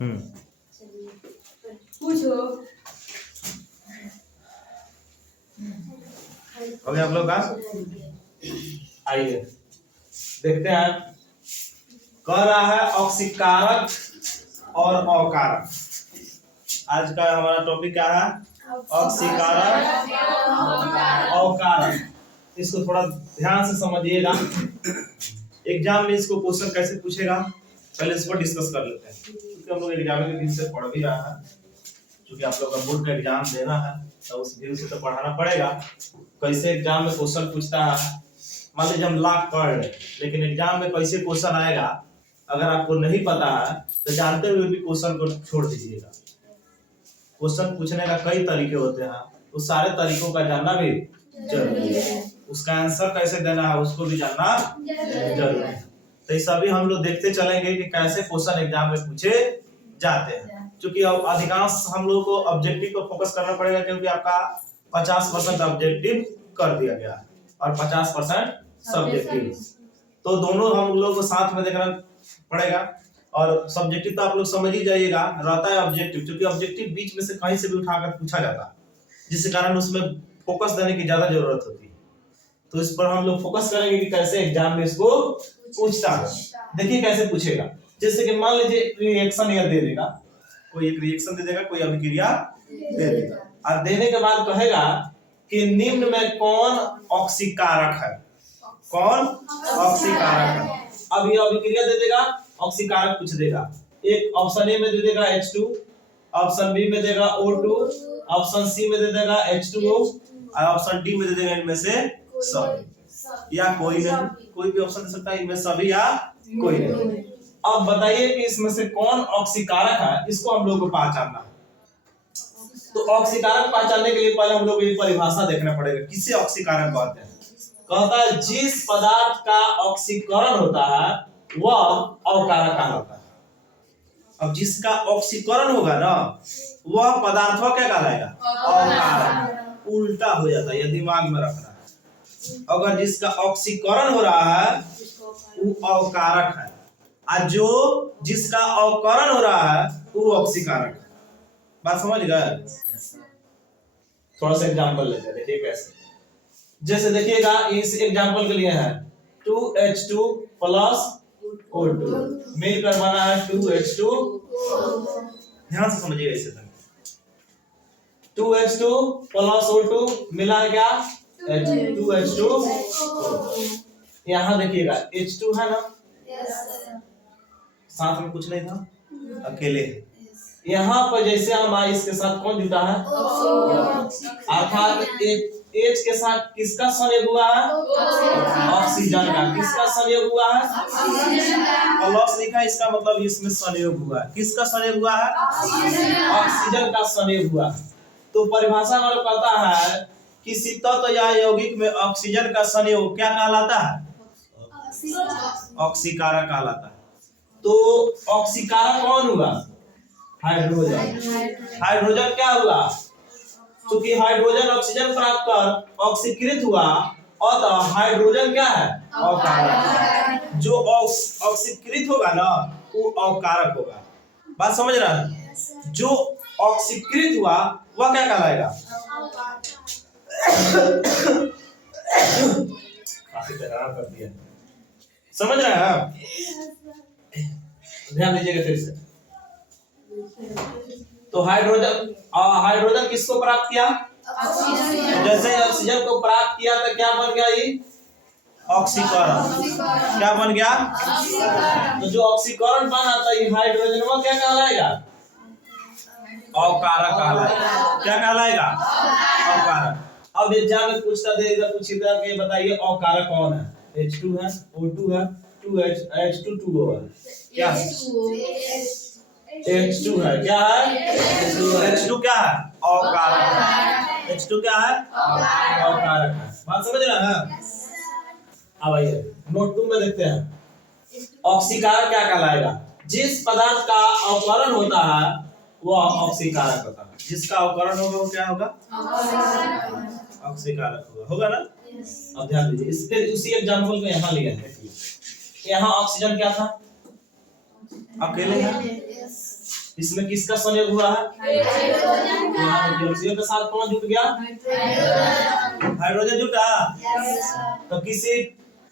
पूछो। हो गया आप लोग का? आइए देखते हैं। कह रहा है ऑक्सीकारक और अकारक। आज का हमारा टॉपिक क्या है? ऑक्सीकारक अकारक। इसको थोड़ा ध्यान से समझिएगा। एग्जाम में इसको क्वेश्चन कैसे पूछेगा पहले इसको डिस्कस कर लेते हैं, क्योंकि हम लोग एग्जाम के दिन से पढ़ भी रहा है। क्योंकि आप लोग का बोर्ड का एग्जाम देना है तो उस व्यू से तो पढ़ाना पड़ेगा। कैसे एग्जाम में क्वेश्चन पूछता है, मान लीजिए हम लाख पढ़ रहे लेकिन एग्जाम में कैसे क्वेश्चन आएगा अगर आपको नहीं पता है तो जानते हुए भी क्वेश्चन को छोड़ दीजिएगा। क्वेश्चन पूछने का कई तरीके होते हैं, उस सारे तरीकों का जानना भी जरूरी है। उसका आंसर कैसे देना है उसको भी जानना जरूरी है। तो ये सभी हम लोग देखते चलेंगे कि कैसे क्वेश्चन एग्जाम में पूछे जाते हैं। क्योंकि अब अधिकांश हम लोग को ऑब्जेक्टिव पर फोकस करना पड़ेगा, क्योंकि आपका 50% ऑब्जेक्टिव कर दिया गया है और 50% सब्जेक्टिव। तो दोनों हम लोग को साथ में देखना पड़ेगा। और सब्जेक्टिव तो आप लोग समझ ही जाइएगा, रहता है ऑब्जेक्टिव, क्योंकि ऑब्जेक्टिव बीच में से कहीं से भी उठाकर पूछा जाता है, जिसके कारण उसमें फोकस देने की ज्यादा जरूरत होती है। तो इस पर हम लोग फोकस करेंगे कि कैसे एग्जाम में इसको पूछता है। देखिए कैसे पूछेगा। जैसे कि मान लीजिए रिएक्शन यह दे देगा, कोई एक रिएक्शन दे देगा, कोई अभिक्रिया दे देगा और देने के बाद कहेगा कि निम्न में कौन ऑक्सीकारक है, कौन ऑक्सीकारक है। अब यह अभिक्रिया दे देगा, ऑक्सीकारक पूछ देगा। एक ऑप्शन ए में दे देगा H2, ऑप्शन बी में देगा O2, ऑप्शन सी में दे देगा H2O और ऑप्शन डी में दे देगा इनमें से सभी या कोई नहीं। कोई भी ऑप्शन दे सकता है, इनमें सभी या कोई नहीं। अब बताइए कि इसमें से कौन ऑक्सीकारक है, इसको हम लोग को पहचानना है। तो ऑक्सीकारक पहचानने के लिए पहले हम लोग को ये परिभाषा देखना पड़ेगा, किसे ऑक्सीकारक कहते हैं। कहता है जिस पदार्थ का ऑक्सीकरण होता है वह अकारक कहलाता है। अब जिसका ऑक्सीकरण होगा ना वह पदार्थ क्या कहलाएगा? अकारक। उल्टा हो जाता है, ये दिमाग में रखना है। अगर जिसका ऑक्सीकरण हो रहा है वो अकारक है और जो जिसका अवकरण हो रहा है वो ऑक्सीकारक है। बात समझ गए? थोड़ा सा एग्जांपल लेते हैं, देखिए कैसे। जैसे देखिएगा इस एग्जांपल के लिए है 2H2 प्लस O2 मिलकर बना है 2H2। ध्यान से समझिए इसे। 2H2 प्लस O2 मिला है क्या? 2H2। यहाँ देखिएगा H2 है ना, साथ में कुछ नहीं था, अकेले। यहाँ पर जैसे हम इसके साथ कौन जुटा है? अर्थात H के साथ किसका संयोग हुआ है? ऑक्सीजन का। किसका संयोग हुआ है? प्लस लिखा है, इसका मतलब इसमें संयोग हुआ है। किसका संयोग हुआ है? ऑक्सीजन का संयोग हुआ है। तो परिभाषा में कहता है किसी तत्व या यौगिक में ऑक्सीजन का संयोग क्या कहलाता है? ऑक्सीकारक कहलाता है। तो ऑक्सीकारक कौन हुआ? हाइड्रोजन। हाइड्रोजन क्या हुआ? क्योंकि हाइड्रोजन ऑक्सीजन प्राप्त कर ऑक्सीकृत हुआ, अतः हाइड्रोजन क्या है? अकारक। जो ऑक्सीकृत होगा ना वो अकारक होगा। बात समझ रहा है? जो ऑक्सीकृत हुआ वह क्या कहलाएगा? काफी तैयार कर दिया, समझ रहे हैं? ध्यान दीजिएगा फिर से। तो हाइड्रोजन किसको प्राप्त किया? जैसे ऑक्सीजन को प्राप्त किया तो क्या बन गया? ये ऑक्सीकरण। क्या बन गया? तो जो ऑक्सीकरण बना था ये हाइड्रोजन वो क्या कहलाएगा? अकारक कहलाएगा। क्या कहलाएगा? अकारक। अब एग्जाम में पूछता देगा, पूछेगा कि बताइए अकारक कौन है? H2 है, O2 है, 2H2 2O है। क्या H2 है? क्या है? H2 क्या है? अकारक। H2 क्या है? अकारक है। बात समझ रहे हैं? अब आइए नोट 2 में देखते हैं ऑक्सीकारक क्या कहलाएगा। जिस पदार्थ का अवकरण होता है वह ऑक्सीकारक होता है। जिसका अवकरण होगा वो क्या होगा? ऑक्सीकारक होगा। होगा ना? अब ध्यान दीजिए, इसके उसी एग्जांपल को यहाँ लिया है। यहाँ ऑक्सीजन क्या था? अकेले है। इसमें किसका संयोग हुआ है? ऑक्सीजन के साथ कौन जुट गया? हाइड्रोजन जुटा। तो किसी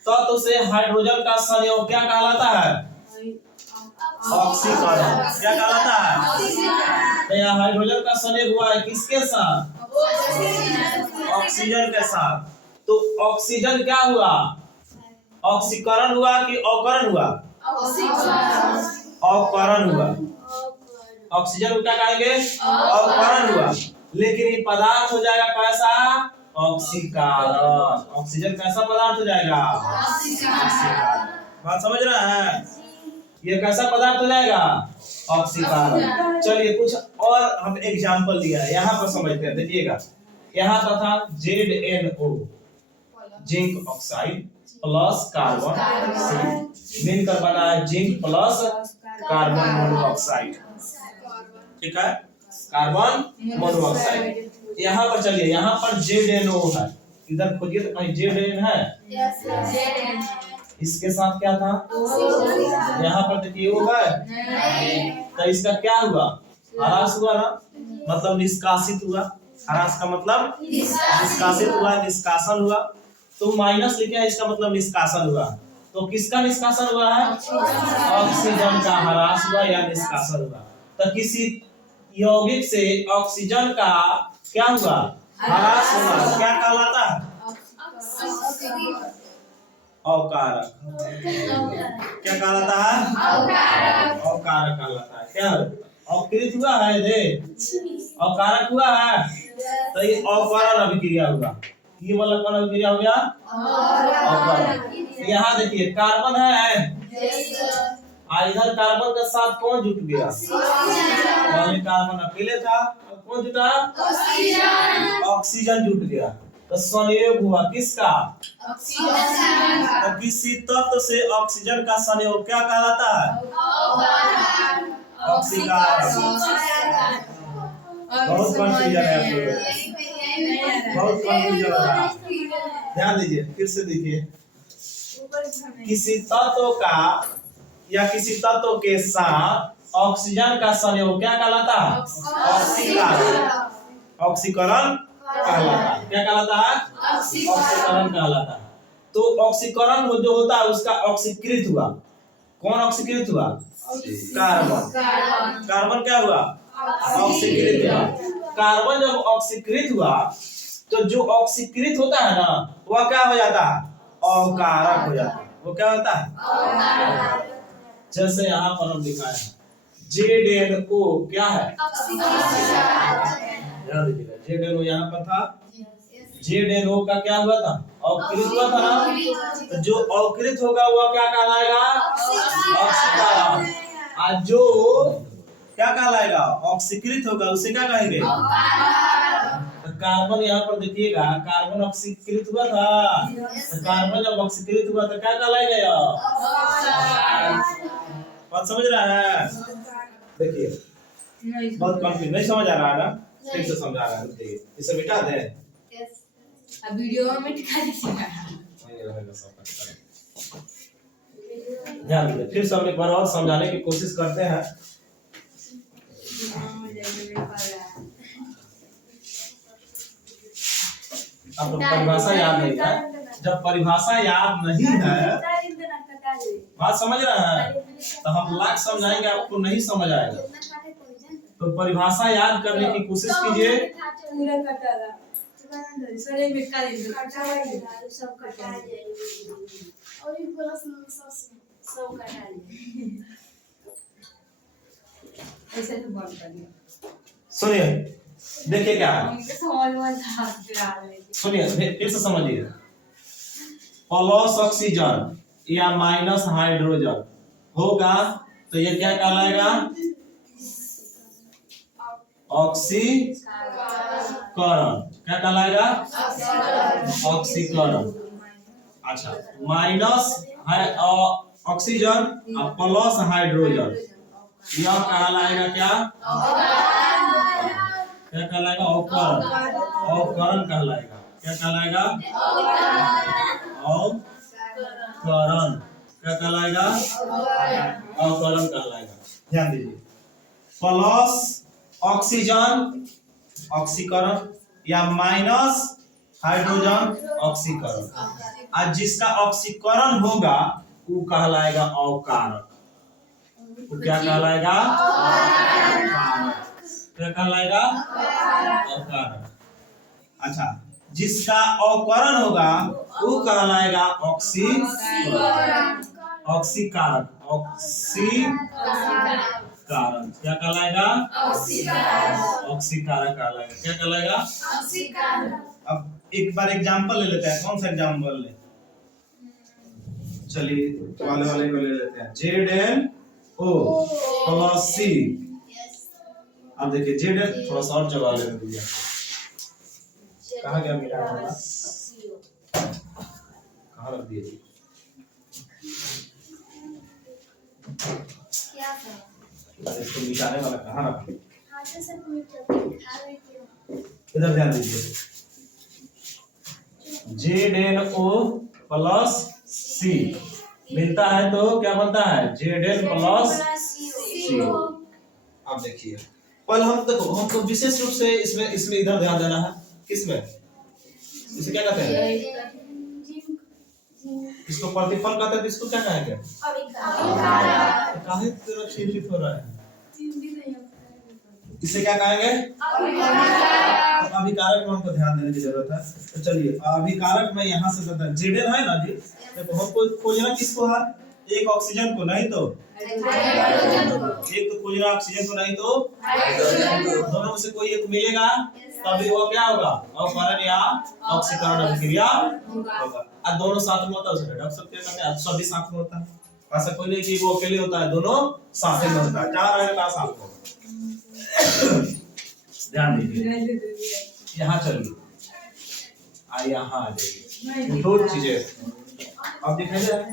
तत्व से हाइड्रोजन का संयोग क्या कहलाता है? ऑक्सीकरण। क्या कहलाता है? तो यहाँ हाइड्रोजन का संयोग हुआ है किसके साथ? ऑक्सीजन के साथ। तो ऑक्सीजन क्या हुआ? ऑक्सीकरण हुआ कि अवकरण हुआ? अवकरण हुआ। ऑक्सीजन को क्या कहेंगे? अवकरण हुआ। लेकिन ये पदार्थ हो जाएगा कैसा? ऑक्सीकरण। ऑक्सीजन कैसा पदार्थ हो जाएगा? बात समझ रहे हैं? ये कैसा पदार्थ हो जाएगा? ऑक्सीकरण। चलिए कुछ और हम एग्जांपल दिया है, यहाँ पर समझते हैं। देखिएगा यहाँ पर था ZnO zinc oxide plus carbon मिलकर बना है जिंक प्लस कार्बन मोनोऑक्साइड। ठीक है, कार्बन मोनोऑक्साइड। यहाँ पर चलिए, यहाँ पर ZnO है, इधर खोजिए तो कहीं Zn है? इसके साथ क्या था? यहाँ पर देखिए वो है, तो इसका क्या हुआ? ह्रास हुआ ना, मतलब निष्कासित हुआ। ह्रास का मतलब निष्कासित हुआ, निष्कासन हुआ। तो माइनस लिखे है, इसका मतलब निष्कासन हुआ। तो किसका निष्कासन हुआ है? ऑक्सीजन का ह्रास हुआ या निष्कासन हुआ। तो किसी यौगिक से ऑक्सीजन का क्या हुआ? ह्रास हुआ। क्या कहलाता है? अवकारक। क्या कहलाता है? अवकारक कहलाता है। क्या अवकृत हुआ है? अवकारक हुआ है, तो ये अवकरण अभिक्रिया हुआ। ये मतलब कौन अभिक्रिया हो गया? अवकरण। यहाँ देखिए कार्बन है, इधर कार्बन के साथ कौन जुट गया? पहले कार्बन अकेले था, अब कौन जुटा? ऑक्सीजन जुट गया। तो संयोग हुआ किसका? तो किसी तत्व से ऑक्सीजन का संयोग क्या कहलाता है? ऑक्सीकरण। बहुत कंफ्यूजन है, बहुत कंफ्यूजन हो रहा है। ध्यान दीजिए, फिर से देखिए। किसी तत्व का या किसी तत्व के साथ ऑक्सीजन का संयोग क्या कहलाता है? ऑक्सीकरण। ऑक्सीकरण कहलाता है। क्या कहलाता है? ऑक्सीकरण कहलाता है। तो ऑक्सीकरण जो होता है उसका ऑक्सीकृत हुआ। कौन ऑक्सीकृत हुआ? कार्बन। कार्बन क्या हुआ? ऑक्सीकृत हुआ। कार्बन जब ऑक्सीकृत हुआ तो जो ऑक्सीकृत होता है ना, वह क्या हो जाता है? अवकारक हो जाता है। वो क्या होता है? जैसे यहाँ पर हम दिखाए हैं ZnO क्या है? ZnO यहाँ पर था। ZnO का क्या हुआ था? अवकृत हुआ था ना। तो जो अवकृत होगा वह क्या कहलाएगा? ऑक्सीकरण। और जो क्या कहलाएगा? ऑक्सीकृत होगा उसे क्या कहेंगे? तो कार्बन यहाँ पर देखिएगा, कार्बन ऑक्सीकृत हुआ था। तो कार्बन जब ऑक्सीकृत हुआ तो क्या कहलाएगा? बात समझ रहा है? देखिए बहुत कंफ्यूज, नहीं समझ आ रहा है ना? ठीक से समझा रहा है। देखिए इसे मिटा दे, अब वीडियो में दिखा दीजिएगा। ध्यान दीजिए, फिर से हम एक बार और समझाने की कोशिश करते हैं। आपको परिभाषा याद नहीं है? जब परिभाषा याद नहीं है, बात समझ रहे हैं, तो हम लाख समझाएंगे आपको नहीं समझ आएगा। तो परिभाषा याद करने की कोशिश कीजिए। सुनिए, देखिए क्या है, सुनिए फिर से समझिए। प्लस ऑक्सीजन या माइनस हाइड्रोजन होगा तो ये क्या कहलाएगा? ऑक्सीकरण। क्या कहलाएगा? ऑक्सीकरण। अच्छा, माइनस ऑक्सीजन और प्लस हाइड्रोजन यह कहलाएगा क्या? क्या कहलाएगा? अवकरण। अवकरण कहलाएगा। क्या कहलाएगा? अवकरण। क्या कहलाएगा? अवकरण कहलाएगा। ध्यान दीजिए, प्लस ऑक्सीजन ऑक्सीकरण या माइनस हाइड्रोजन ऑक्सीकरण। आज जिसका ऑक्सीकरण होगा वो कहलाएगा अकारक। वो क्या कहलाएगा? क्या कहलाएगा? अकारक। अच्छा, जिसका अवकरण होगा वो कहलाएगा ऑक्सीकारक। ऑक्सीकारक क्या कहलाएगा? ऑक्सीकारक कहलाएगा। क्या कहलाएगा? अब एक बार एग्जांपल ले लेते हैं। कौन सा एग्जांपल ले? चलिए वाले को ले लेते हैं। ZnO plus C। अब देखिए Zn थोड़ा सा और जगह ले दीजिए। कहाँ गया मेरा वाला? कहाँ रख दिए? क्या था? इसको मिटाने वाला कहाँ रखा? इधर ध्यान दीजिए। ZnO प्लस C मिलता है तो क्या बनता है? Zn plus C। अब देखिए पहले हमको विशेष रूप से इसमें इधर ध्यान देना है। किसमें? इसे क्या कहते हैं? इसको प्रतिफल कहते हैं। इसको क्या कहेंगे? काहे तेरा चिंतित हो रहा है? इसे क्या कहेंगे? अभिकारक में हमको ध्यान देने की जरूरत है। तो चलिए अभिकारक में यहाँ से बताएं। Zn है ना जी, देखो हमको खोजना किसको है? एक ऑक्सीजन को, नहीं तो एक तो खोजना ऑक्सीजन को, नहीं तो दोनों में से कोई एक मिलेगा तभी वो क्या होगा? अवकरण या ऑक्सीकरण अभिक्रिया होगा। और दोनों साथ में होता है उसे रेडॉक्स कहते हैं। सभी साथ में होता है। ऐसा कोई नहीं कि वो अकेले होता है, दोनों साथ में होता है। चार रहेगा साथ में। ध्यान दीजिए यहाँ चलिए यहाँ आ जाइए। दो चीजें अब दिखाई दे रहा है।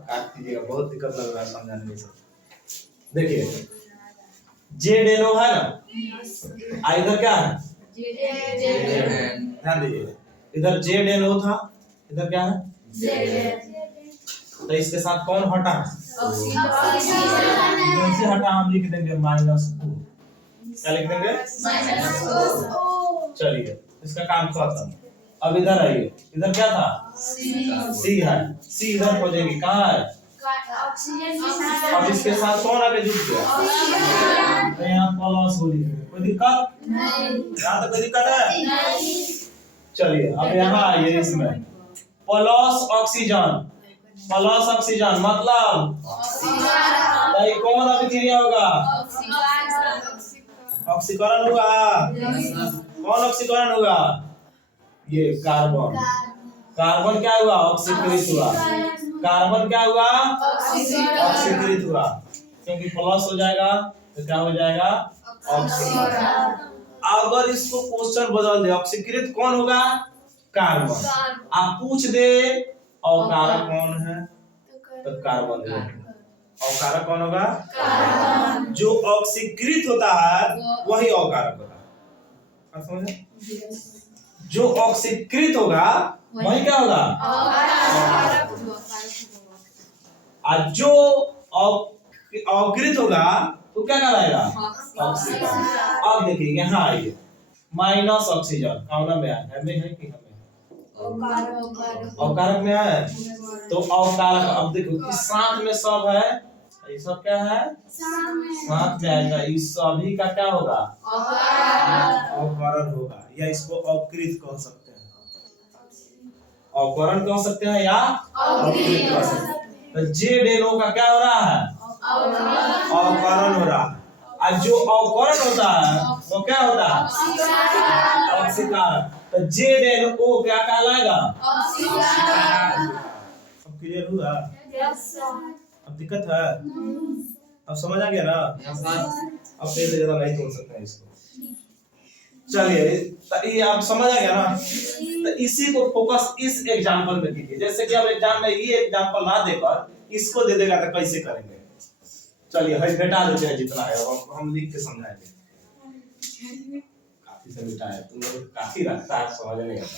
काट दीजिएगा, बहुत दिक्कत लग रहा है समझाने में। देखिए ZnO है ना, इधर क्या है? ध्यान दीजिए इधर ZnO था, इधर क्या है? तो इसके साथ कौन हटा? ऑक्सीजन से हटा। हम लिख देंगे -O। क्या लिख देंगे? चलिए इसका काम खत्म। अब इधर आइए। इधर क्या था? C है। C इधर हो जाएगी। कहाँ है? अब इसके साथ कौन आके जुड़ गया? तो यहाँ प्लस हो लिखे। कोई दिक्कत नहीं? यहाँ तो कोई दिक्कत है? चलिए अब यहाँ आइए। इसमें प्लस ऑक्सीजन मतलब कौन अभिक्रिया होगा? ऑक्सीकरण होगा। कौन ऑक्सीकरण होगा? ये कार्बन क्या हुआ? ऑक्सीकृत हुआ। कार्बन क्या हुआ? ऑक्सीकृत हुआ। क्योंकि प्लस हो जाएगा तो क्या हो जाएगा? ऑक्सीकरण। अगर इसको क्वेश्चन बदल दे, ऑक्सीकृत कौन होगा? कार्बन। आप पूछ दे अवकारक कौन है तो कार्बन है। अवकारक कौन होगा? कार्बन। जो ऑक्सीकृत होता है वही अवकारक होता है। समझे? जो ऑक्सीकृत होगा वही क्या होगा? और जो अवकृत होगा तो क्या कहलाएगा? ऑक्सीकरण। अब देखिए यहाँ आइए। माइनस ऑक्सीजन कौन में है? कि हमें अवकारक में है। तो अवकारक अब देखो इस साथ में सब है। ये सब क्या है? साथ में आएगा। इस सभी का क्या होगा? अवकरण होगा। या इसको अवकृत कह सकते हैं। अवकरण कह सकते हैं या अवकृत कह सकते हैं। तो ZnO का क्या हो रहा है? अवकरण हो रहा है। और जो अवकरण होता है वो क्या होता है? ऑक्सीकारक। तो ZnO क्या कहलाएगा? अब क्लियर हुआ? अब दिक्कत है? अब समझ आ गया ना? अब फिर से ज्यादा नहीं तोड़ सकते हैं इसको। चलिए तो ये आप समझ आ गया ना? तो इसी को फोकस इस एग्जांपल में कीजिए। जैसे कि अब एग्जाम में ये एग्जांपल ना देकर इसको दे देगा तो कैसे करेंगे? चलिए हटा देते हैं जितना है। अब हम लिख के समझाएंगे। काफी से मिटा है। तुम लोग काफी रखता है, समझ नहीं आता।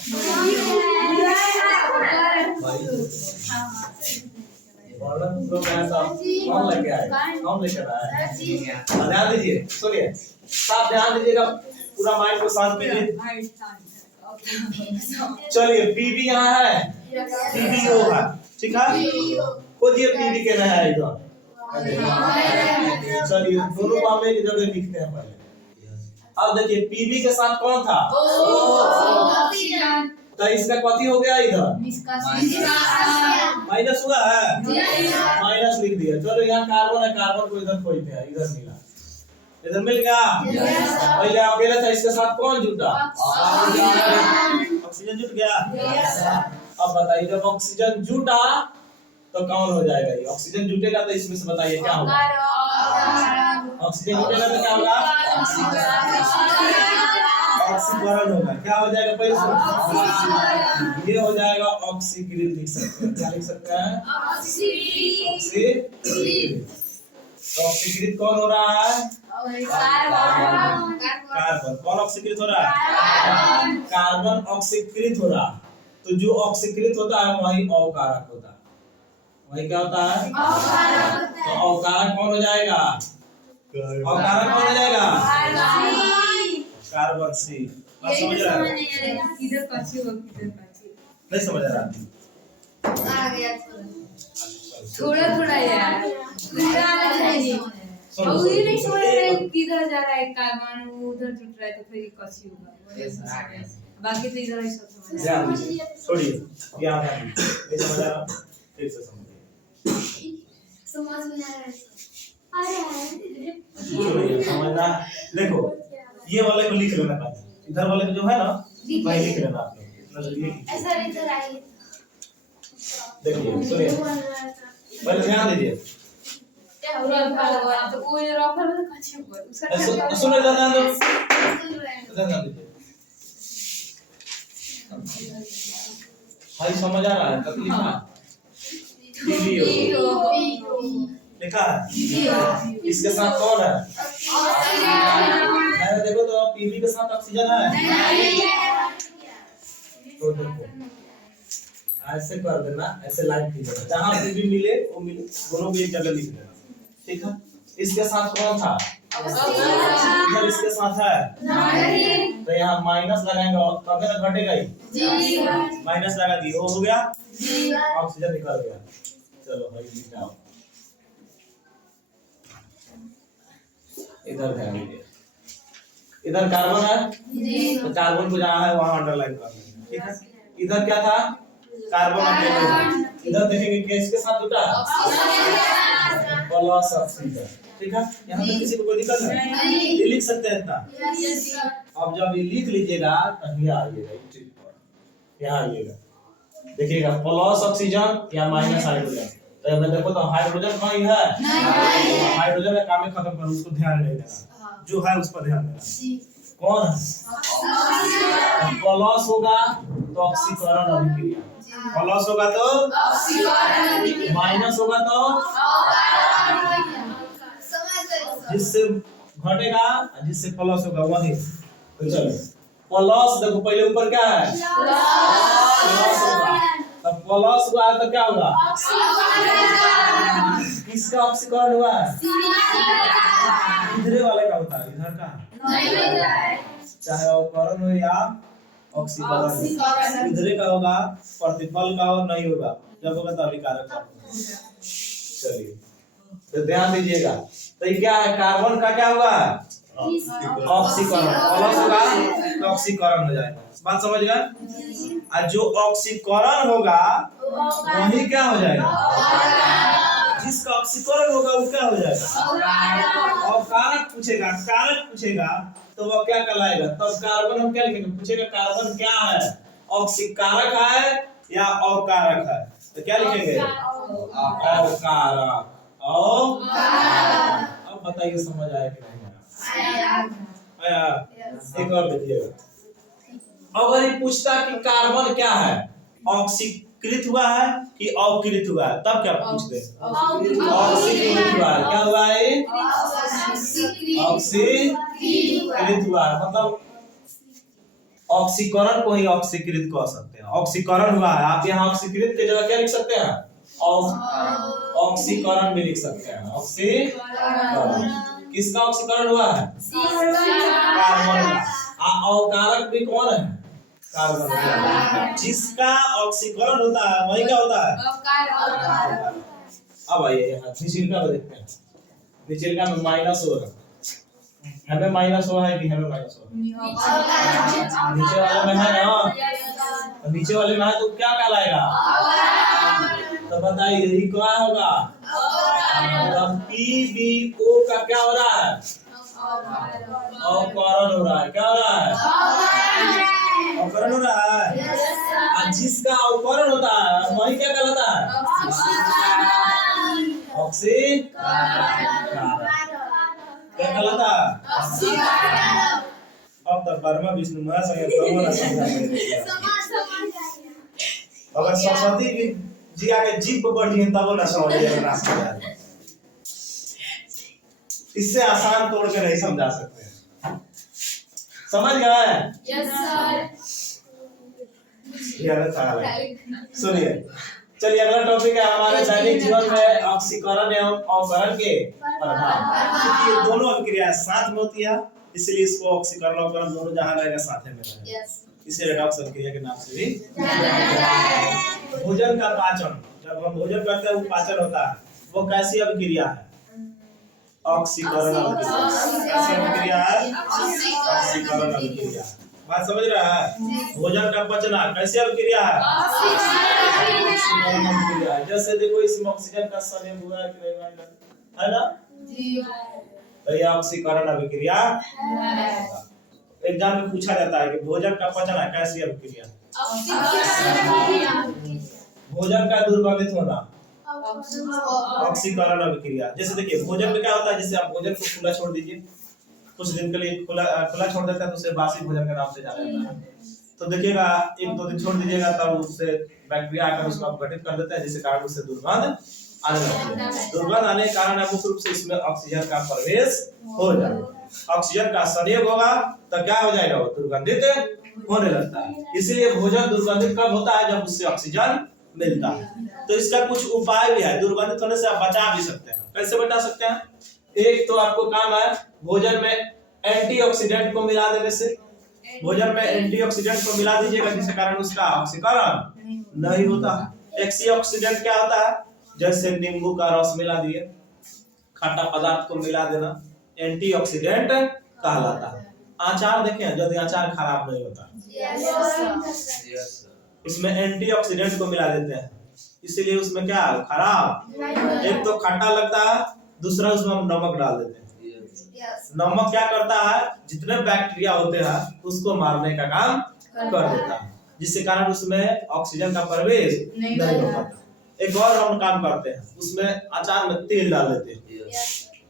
वर्णन लोग ऐसा कौन लेके आए, कौन लेकर आया है? ध्यान दीजिए, सुनिए, साफ ध्यान दीजिएगा, पूरा माइंड को शांत कीजिए। चलिए पीबी यहाँ है, पीबीओ है, ठीक है? खोजिए पीबी के ना है इधर। चलिए दोनों को हम एक जगह लिखते हैं पहले। अब देखिए पीबी के साथ कौन था? तो इसका कथी हो गया इधर? माइनस हुआ है, माइनस लिख दिया। चलो यहाँ कार्बन है, कार्बन को इधर खोजते हैं, इधर मिला, इधर मिल गया। पहले अकेला था, इसके साथ कौन जुटा? ऑक्सीजन जुट गया। अब बताइए जब ऑक्सीजन जुटा तो कौन हो जाएगा? ये ऑक्सीजन जुटेगा तो इसमें से बताइए क्या होगा? ऑक्सीजन जुटेगा तो क्या होगा? ऑक्सीकरण होगा। क्या हो जाएगा? पहले ये हो जाएगा ऑक्सीकृत, लिख सकते हैं। क्या लिख सकते हैं? ऑक्सीकृत। तो ऑक्सीकृत कौन हो रहा है? कार्बन। कौन ऑक्सीकृत हो रहा है? कार्बन ऑक्सीकृत हो रहा है। तो जो ऑक्सीकृत होता है वही अवकारक होता है। वही क्या होता है? तो अवकारक कौन हो जाएगा? अवकारक कौन हो जाएगा? Carbon C. आप समझ रहे हैं? किधर कच्ची हो किधर कच्ची नहीं समझ रहा? आ गया थोड़ा थोड़ा यार पूरा नहीं। और ये नहीं समझ रहा है किधर जा रहा है कार्बन, उधर जुट रहा है तो फिर कच्ची होगा। बाकी तो इधर ही सब समझ ध्यान दीजिए, छोड़िए ध्यान दीजिए, नहीं समझ रहा? फिर से समझिए, समझ में आ रहा है। छोड़िए समझना। देखो ये वाले को लिख लेना पहले, इधर वाले को जो है ना वही लिख लेना आप लोग। इतना जल्दी ऐसा इधर आइए, देखिए सुनिए, पहले ध्यान दीजिए। क्या हो रहा है तो वो ये रॉकर में कच्ची ऊपर उसका सुनो ध्यान दो, ध्यान दीजिए। भाई समझ आ रहा है? तकलीफ है? लिखा है? इसके साथ कौन है? देखो तो पीबी के साथ ऑक्सीजन है? तो देखो ऐसे कर देना, ऐसे लाइन खींचना, जहां पीबी मिले वो मिले, दोनों को एक जगह लिख देना, ठीक है? इसके साथ कौन था? इधर इसके साथ है तो यहाँ माइनस लगाएंगे, तब ना घटेगा ही। माइनस लगा दिए, वो हो गया, ऑक्सीजन निकल गया। चलो भाई लिखाओ, इधर ध्यान दीजिए, इधर कार्बन है तो कार्बन को जहाँ है वहाँ अंडरलाइन कर देंगे, ठीक है? इधर क्या था? कार्बन अकेले। इधर देखेंगे कि इसके साथ जुटा प्लस ऑक्सीजन, ठीक है? यहाँ पे किसी को कोई दिक्कत है? ये लिख सकते हैं इतना। अब जब ये लिख लीजिएगा तो यहाँ आइएगा, यहाँ आइएगा, देखिएगा प्लस ऑक्सीजन या माइनस हाइड्रोजन। तो मैं देखो तो हाइड्रोजन कहीं है? हाइड्रोजन का काम खत्म करो, उसको ध्यान नहीं देना, जो है उस पर ध्यान देना। कौन है? प्लस होगा तो ऑक्सीकरण अभिक्रिया, प्लस होगा तो माइनस होगा तो जिससे घटेगा, जिससे प्लस होगा वही। तो चलो प्लस देखो, पहले ऊपर क्या है? प्लस होगा, अब प्लस हुआ तो क्या होगा? किसका ऑक्सीकरण हुआ? इधर वाले का होता है, इधर का चाहे अवकरण हो या ऑक्सीकरण, इधर का होगा, प्रतिफल का हो नहीं होगा, जब होगा तो अभिकारक का। चलिए तो ध्यान दीजिएगा, तो ये क्या है? कार्बन का क्या होगा? ऑक्सीकरण, प्लस होगा तो ऑक्सीकरण हो जाएगा। बात समझ गए? और जो ऑक्सीकरण होगा वही क्या हो जाएगा? जिसका ऑक्सीकरण होगा वो क्या हो जाएगा? और कारक पूछेगा, कारक पूछेगा तो वो क्या कहलाएगा? तब कार्बन हम क्या लिखेंगे? पूछेगा कार्बन क्या है, ऑक्सीकारक है या अवकारक है? तो क्या लिखेंगे? अवकारक। अब बताइए समझ आया कि नहीं आया? एक और देखिएगा, अगर ये पूछता कि कार्बन क्या है, ऑक्सीकृत हुआ है कि अवकृत हुआ है, तब क्या पूछते? ऑक्सीकृत हुआ है। क्या हुआ है? ऑक्सीकृत हुआ है, मतलब ऑक्सीकरण को ही ऑक्सीकृत कह सकते हैं। ऑक्सीकरण हुआ है, आप यहाँ ऑक्सीकृत की जगह क्या लिख सकते हैं? ऑक्सीकरण भी लिख सकते हैं। ऑक्सीकरण किसका ऑक्सीकरण हुआ है? कार्बन का। अकारक भी कौन है? कार्बन का। जिसका ऑक्सीकरण होता है वही क्या होता है? अब आइए यहाँ निचिलका को देखते हैं। निचिलका में माइनस हो रहा है, हमें माइनस हुआ है कि हमें माइनस हुआ? नीचे वाले में है ना, नीचे वाले में है तो क्या कहलाएगा? तो बताइए ये क्या होगा? मतलब PbO का क्या हो रहा है? अवकरण हो रहा है। क्या हो रहा है? अवकरण हो रहा है। और जिसका अवकरण होता है वही क्या कहलाता है? ऑक्सीकरण। क्या कहलाता है? अब तक वर्मा विष्णु महाशय अगर सरस्वती जी आके जीप पर बढ़ी तब ना समझिएगा। इससे आसान तोड़ के नहीं समझा सकते। समझ गए? Yes sir. सुनिए, चलिए अगला टॉपिक है हमारे दैनिक जीवन में ऑक्सीकरण एवं अवकरण के प्रभाव। क्योंकि ये दोनों अभिक्रिया साथ में होती है, इसलिए इसको ऑक्सीकरण अवकरण दोनों जहां रहेगा साथ में रहेगा। इसे रेडॉक्स अभिक्रिया के नाम से भी भोजन का पाचन। जब हम भोजन करते हैं वो पाचन होता है, वो कैसी अभिक्रिया है? ऑक्सीकरण अभिक्रिया। कैसी अभिक्रिया है? ऑक्सीकरण अभिक्रिया। बात समझ रहा है? भोजन का पचना कैसी अभिक्रिया है? ऑक्सीकरण अभिक्रिया। जैसे देखो इसमें ऑक्सीजन का संयोग हुआ है कि नहीं है ना? तो यह ऑक्सीकरण अभिक्रिया है। एग्जाम में पूछा जाता है कि भोजन का पचना कैसी अभिक्रिया? भोजन का दुर्गंधित होना ऑक्सीकरण अभिक्रिया। जैसे देखिए भोजन में क्या होता है, जैसे आप भोजन को खुला छोड़ दीजिए, कुछ दिन के लिए खुला छोड़ देते हैं तो उसे बासी भोजन के नाम से जाना जाता है। तो देखिएगा 1-2 दिन छोड़ दीजिएगा तब उससे बैक्टीरिया आकर उसको अपघटित कर देता है, जिसके कारण उससे दुर्गंध आने लगती है। दुर्गंध आने के कारण मुख्य रूप से इसमें ऑक्सीजन का प्रवेश हो जाएगा। ऑक्सीजन का संयोग होगा तो क्या हो जाएगा? वो दुर्गंधित होने लगता है। इसीलिए भोजन दुर्गंधित कब होता है? जब उससे ऑक्सीजन मिलता है। तो इसका कुछ उपाय भी है, दुर्गंधित होने से आप बचा भी सकते हैं। कैसे बचा सकते हैं? एक तो आपको काम है भोजन में एंटीऑक्सीडेंट को मिला देने से। भोजन में एंटीऑक्सीडेंट को मिला दीजिएगा जिसके कारण उसका ऑक्सीकरण नहीं होता। एक्सीऑक्सीडेंट क्या होता है? जैसे नींबू का रस मिला दिए, खट्टा पदार्थ को मिला देना, एंटीऑक्सीडेंट कहलाता है। अचार देखें, यदि अचार खराब नहीं होता, इसमें एंटीऑक्सीडेंट को मिला देते हैं, इसीलिए उसमें क्या खराब, एक तो खट्टा लगता है, दूसरा उसमें हम नमक डाल देते हैं। नमक क्या करता है? जितने बैक्टीरिया होते हैं उसको मारने का काम कर देता है, जिसके कारण उसमें ऑक्सीजन का प्रवेश नहीं हो पाता। एक और हम काम करते हैं, उसमें अचार में तेल डाल देते हैं।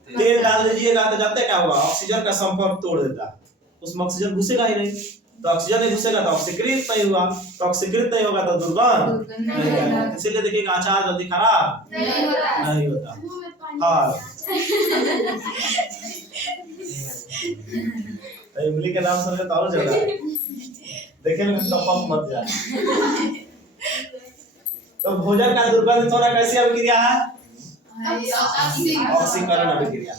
तेल डाल दीजिएगा तो जानते क्या होगा? ऑक्सीजन का संपर्क तोड़ देता है, उसमें ऑक्सीजन घुसेगा ही नहीं। तो ऑक्सीजन नहीं घुसेगा तो ऑक्सीकृत नहीं हुआ, तो ऑक्सीकृत नहीं होगा तो दुर्गंध नहीं आएगा। इसीलिए देखिएगा अचार जल्दी खराब नहीं होता। हाँ इमली के नाम सुन के तो और ज्यादा देखे ना टपक मत जाए। तो भोजन का दुर्गंधित होना कैसी अभिक्रिया है? ऑक्सीकरण अभिक्रिया।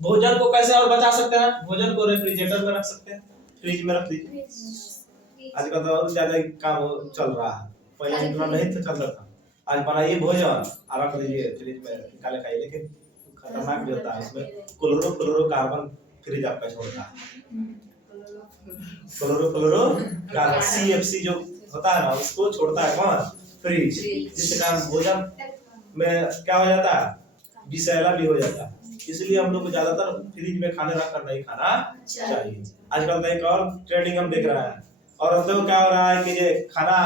भोजन को कैसे और बचा सकते हैं? भोजन को रेफ्रिजरेटर में रख सकते हैं, फ्रिज में रख दीजिए। आजकल तो और ज्यादा काम चल रहा है, पहले इतना नहीं तो चल रहा था। आज बनाइए भोजन और रख दीजिए फ्रिज में, निकाले खाइए, लेकिन खतरनाक भी होता है, इसमें क्लोरोफ्लोरोकार्बन फ्रिज आपका छोड़ता है। क्लोरोफ्लोरोकार्बन CFC जो होता है ना, उसको छोड़ता है कौन? फ्रिज। जिसके कारण भोजन में क्या हो जाता है? विषैला भी हो जाता है। इसलिए हम लोग को ज्यादातर फ्रिज में खाने रखकर नहीं खाना चाहिए। आजकल तो एक और ट्रेंडिंग हम देख रहे हैं, और तो क्या हो रहा है कि ये खाना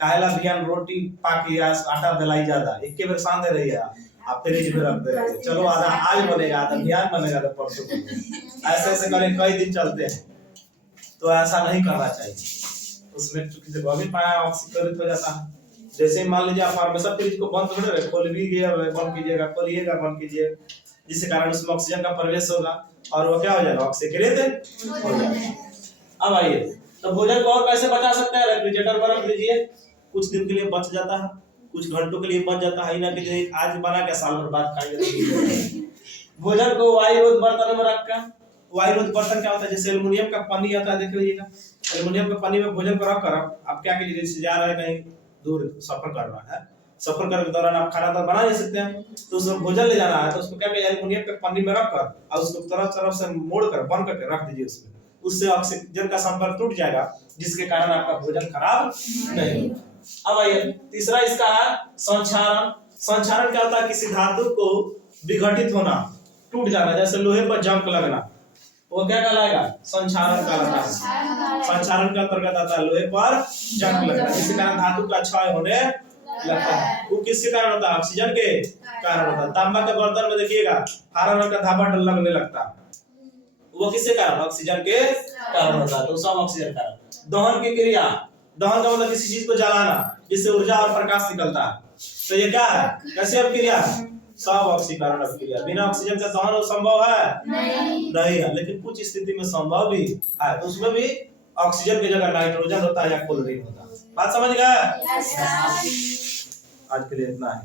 काहेला बिहान रोटी पाकी आटा दलाई ज्यादा एक के बार शान दे रही है, आप फ्रिज में रख दे रहे हैं। चलो आधा आज बनेगा, आधा बिहान बनेगा, तो परसों ऐसे ऐसे करें कई दिन चलते हैं। तो ऐसा नहीं करना चाहिए, उसमें चूंकि जब अभी पाया ऑक्सीकरण हो जाता है। जैसे मान लीजिए आप हमेशा फ्रिज को बंद कर रहे, खोल भी गया बंद कीजिएगा, खोलिएगा बंद कीजिए, जिसके कारण उसमें ऑक्सीजन का प्रवेश होगा और वो क्या हो जाएगा? ऑक्सीकृत हो जाएगा। अब आइए, तो भोजन को और कैसे बचा सकते हैं? रेफ्रिजरेटर में रख दीजिए, कुछ दिन के लिए बच जाता है, कुछ घंटों के लिए बच जाता है ना कि जो आज बना के साल भर बाद खाएंगे। भोजन को वायुरोध बर्तन में रखकर, वायुरोध बर्तन क्या होता है, जैसे एल्युमिनियम का पन्नी आता है, देखिएगा एल्युमिनियम के पन्नी में भोजन को रख कर आप क्या कीजिए, जैसे जा रहे हैं कहीं दूर सफर कर रहा है, सफर करने के दौरान आप खाना तो बना नहीं सकते हैं, तो उसमें भोजन ले जाना है तो उसको क्या कीजिए, एल्युमिनियम के पन्नी में रख कर और उसको तरफ तरफ से मोड़ कर बंद करके रख दीजिए उसमें, उससे ऑक्सीजन का संपर्क टूट जाएगा, जिसके कारण आपका भोजन खराब नहीं होगा। अब आइए तीसरा इसका है संक्षारण। संक्षारण क्या होता है, किसी धातु को विघटित होना, टूट जाना, जैसे लोहे पर जंग लगना, वो क्या कहलाएगा, संक्षारण कहलाता है। संक्षारण के अंतर्गत आता है लोहे पर जंग लगना, जिसके कारण धातु का क्षय होने लगता है। वो किसके कारण होता है, ऑक्सीजन के कारण होता है। तांबा के बर्तन में देखिएगा हरा रंग का धाबा लगने लगता है, वो किसके कारण, ऑक्सीजन के कारण होता है, तो सब ऑक्सीजन कारण। दहन की क्रिया, दहन का मतलब किसी चीज को जलाना जिससे ऊर्जा और प्रकाश निकलता है, तो ये क्या है, कैसे अभिक्रिया, सब ऑक्सीकरण अभिक्रिया। बिना ऑक्सीजन का दहन संभव है नहीं है, लेकिन कुछ स्थिति में संभव भी है, तो उसमें भी ऑक्सीजन की जगह नाइट्रोजन होता है या क्लोरीन होता है। बात समझ गए? आज के लिए इतना है।